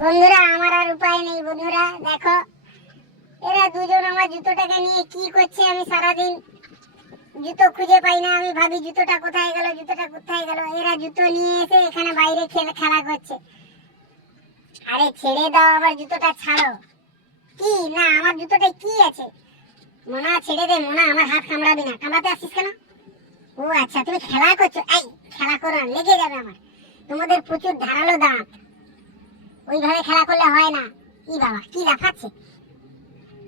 বন্ধুরা আমার আর উপায় নেই। বন্ধুরা দেখো, এরা দুজন আমার জুতোটাকে নিয়ে কি করছে। আমি সারাদিন জুতো খুঁজে পাই না। আমি ভাবি জুতোটা কোথায় গেল, জুতোটা কোথায় গেল। এরা জুতো নিয়ে এসে এখানে বাইরে খেলা করছে। আরে ছেড়ে দাও, আমার জুতোটা ছাড়ো। কি না, আমার জুতোটা কি আছে? মোনা ছেড়ে দে, মোনা আমার হাত কামড়াবি না। কামড়াতে আসছিস কেন? ও আচ্ছা, তুমি খেলা করছো। এই খেলা করো না, লেগে যাবে আমার। তোমাদের প্রচুর ধারালো দাঁত, ওইভাবে খেলা করলে হয় না। কি বাবা, কি লাফাচ্ছে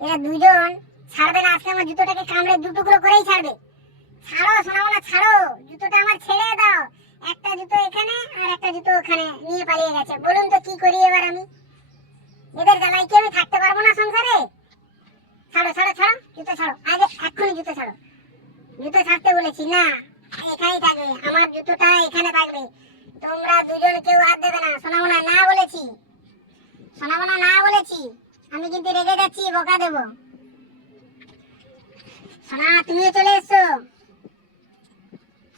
এরা দুজন। ছাড়বে না আজকে, আমার জুতোটাকে কামড়ে দু টুকরো করেই ছাড়বে। ছাড়ো শোনাবো না, ছাড়ো জুতোটা আমার, ছেড়ে দাও। একটা জুতো এখানে আর একটা জুতো ওখানে নিয়ে পালিয়ে গেছে। বলুন তো কি করি এবার আমি? এদের জ্বালায় কি আমি থাকতে পারবো না সংসারে? ছাড়ো ছাড়ো ছাড়ো, জুতো ছাড়ো, আগে এক্ষুনি জুতো ছাড়ো। জুতো ছাড়তে বলেছি না, এখানেই থাকবে। আমার জুতোটা এখানে থাকবে। তোমরা দুজন কেউ হাত দেবে না। শোনাবো না, না বলেছি। শোনাবো না, না বলেছি। আমি কিন্তু রেগে যাচ্ছি, বকা দেবো। সোনা তুমিও চলে এসছো।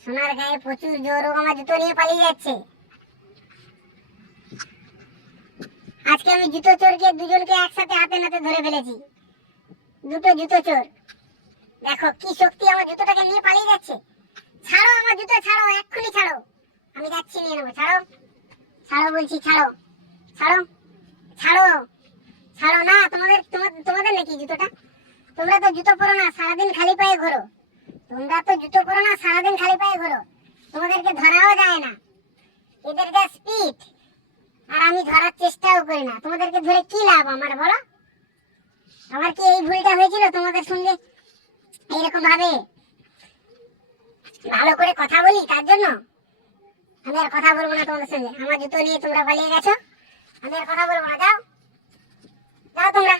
সোনার গায়ে প্রচুর জোর, ও আমার জুতো নিয়ে পালিয়ে যাচ্ছে। আজকে আমি জুতো চোরকে দুজনকে একসাথে হাতে নাতে ধরে ফেলেছি। দুটো জুতো চোর। দেখো কি শক্তি, আমার জুতোটাকে নিয়ে পালিয়ে যাচ্ছে। ছাড়ো আমার জুতো, ছাড়ো এক্ষুনি ছাড়ো। আমি যাচ্ছি, নিয়ে নেবো। ছাড়ো ছাড়ো বলছি, ছাড়ো ছাড়ো ছাড়ো ছাড়ো। না তোমাদের তোমাদের নাকি জুতোটা? তোমরা তো জুতো পরো না, সারাদিন খালি পায়ে ঘোরো। তোমরা তো জুতো পরো না, সারাদিন খালি পায়ে ঘোরো। তোমাদেরকে ধরাও যায় না। এদের যা স্পিড, আর আমি ধরার চেষ্টাও করি না। তোমাদেরকে ধরে কি লাভ আমার, বলো? আমার কি এই ভুলটা হয়েছিল তোমাদের সঙ্গে এইরকম ভাবে ভালো করে কথা বলি তার জন্য? আমি আর কথা বলবো না তোমাদের সঙ্গে। আমার জুতো নিয়ে তোমরা পালিয়ে গেছো, আমি আর কথা বলবো না। যাও যাও তোমরা।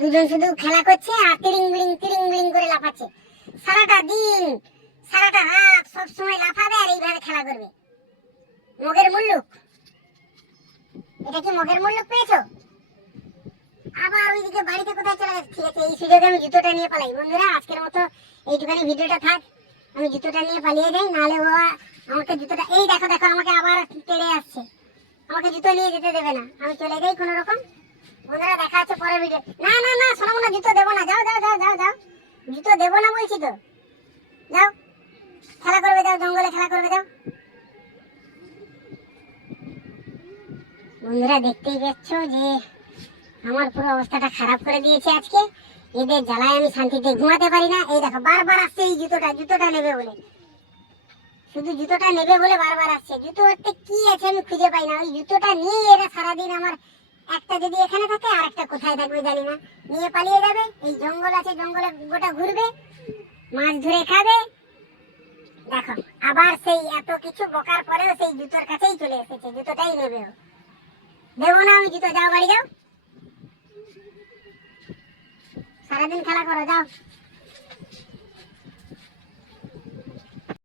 দুজন শুধু খেলা করছে আর তিরিং বিলিং করে লাফাচ্ছে। সারাটা দিন সারাটা রাত সব সময় লাফাবে আর এইভাবে খেলা করবে। মগের মুল্লুক, এটা কি মগের মুল্লুক পেয়েছো? আবার ওইদিকে বাড়িতে কোথায় চলে গেছে। ঠিক আছে, এই সুযোগে আমি জুতোটা নিয়ে পালাই। বন্ধুরা আজকের মতো এইটুখানি ভিডিওটা থাক। আমি জুতোটা নিয়ে পালিয়ে যাই, নাহলে ও আমাকে জুতোটা, এই দেখো দেখো আমাকে আবার তেড়ে আসছে। আমাকে জুতো নিয়ে যেতে দেবে না। আমি চলে যাই কোনো রকম। বন্ধুরা দেখা হচ্ছে পরের ভিডিও। না না না, শোনাবো না, জুতো দেবো না। যাও যাও যাও যাও যাও, জুতো দেবো না বলছি তো। যাও খেলা করবে, যাও জঙ্গলে খেলা করবে, যাও। বন্ধুরা দেখতেই পাচ্ছ যে আমার পুরো অবস্থাটা খারাপ করে দিয়েছে আজকে। এদের জ্বালায় আমি শান্তিতে ঘুমাতে পারি না। এই দেখো বারবার আসছে এই জুতোটা নেবে বলে। শুধু জুতোটা নেবে বলে বারবার আসছে। জুতোতে কি আছে আমি খুঁজে পাই না। ওই জুতোটা নিয়ে এরা সারাদিন আমার, একটা যদি এখানে থাকে আর একটা কোথায় থাকবে জানি না, নিয়ে পালিয়ে যাবে। এই জঙ্গল আছে, জঙ্গলে গোটা ঘুরবে, মাছ ধরে খাবে। দেখো আবার সেই এত কিছু বকার পরেও সেই জুতোর কাছেই চলে এসেছে। জুতোটাই নেবে ও। দেবো না আমি জুতো, যাও বাড়ি যাও, সারাদিন খেলা করো, যাও।